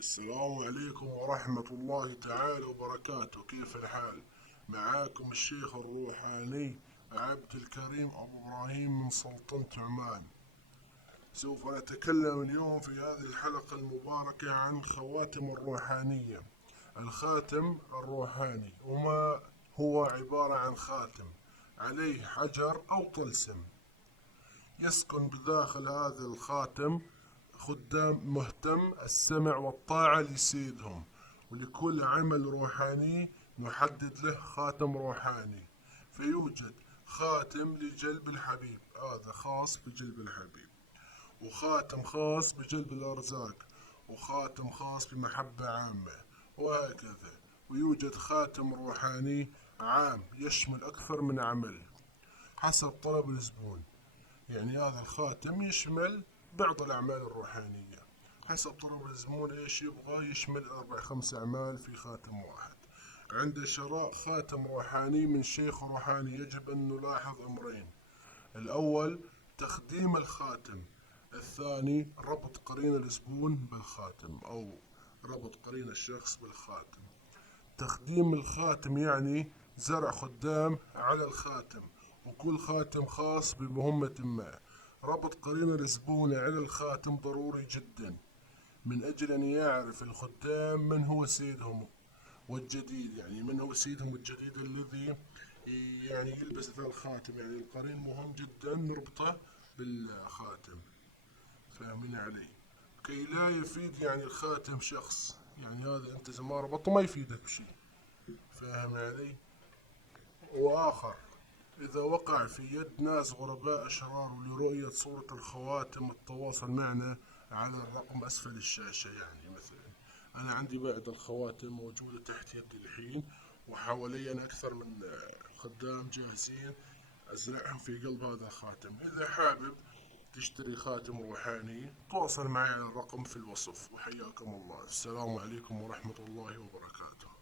السلام عليكم ورحمة الله تعالى وبركاته، كيف الحال؟ معاكم الشيخ الروحاني عبد الكريم أبو إبراهيم من سلطنة عمان. سوف نتكلم اليوم في هذه الحلقة المباركة عن خواتم الروحانية. الخاتم الروحاني وما هو عبارة عن خاتم عليه حجر أو طلسم، يسكن بداخل هذا الخاتم خدام مهتم السمع والطاعة لسيدهم، ولكل عمل روحاني نحدد له خاتم روحاني. فيوجد خاتم لجلب الحبيب، هذا خاص بجلب الحبيب، وخاتم خاص بجلب الأرزاق، وخاتم خاص بمحبة عامة، وهكذا. ويوجد خاتم روحاني عام يشمل أكثر من عمل حسب طلب الزبون. يعني هذا الخاتم يشمل بعض الأعمال الروحانية حسب طلب الزبون، إيش يبغى يشمل 4 5 أعمال في خاتم واحد. عند شراء خاتم روحاني من شيخ روحاني يجب أن نلاحظ أمرين: الأول تخديم الخاتم، الثاني ربط قرين الزبون بالخاتم أو ربط قرين الشخص بالخاتم. تخديم الخاتم يعني زرع خدام على الخاتم، وكل خاتم خاص بمهمة ما. ربط قرين الزبون على الخاتم ضروري جدا من أجل أن يعرف الخدام من هو سيدهم والجديد، يعني من هو سيدهم الجديد الذي يعني يلبس ذا الخاتم. يعني القرين مهم جدا نربطه بالخاتم، فاهمين علي؟ كي لا يفيد يعني الخاتم شخص، يعني هذا انت إذا ما ربطه ما يفيدك بشيء، فاهم علي؟ وآخر، إذا وقع في يد ناس غرباء أشرار ولرؤية صورة الخواتم التواصل معنا على الرقم أسفل الشاشة. يعني مثلا أنا عندي بعض الخواتم موجودة تحت يدي الحين، وحوالي أنا أكثر من خدام جاهزين أزرعهم في قلب هذا الخاتم. إذا حابب تشتري خاتم روحاني تواصل معي على الرقم في الوصف، وحياكم الله. السلام عليكم ورحمة الله وبركاته.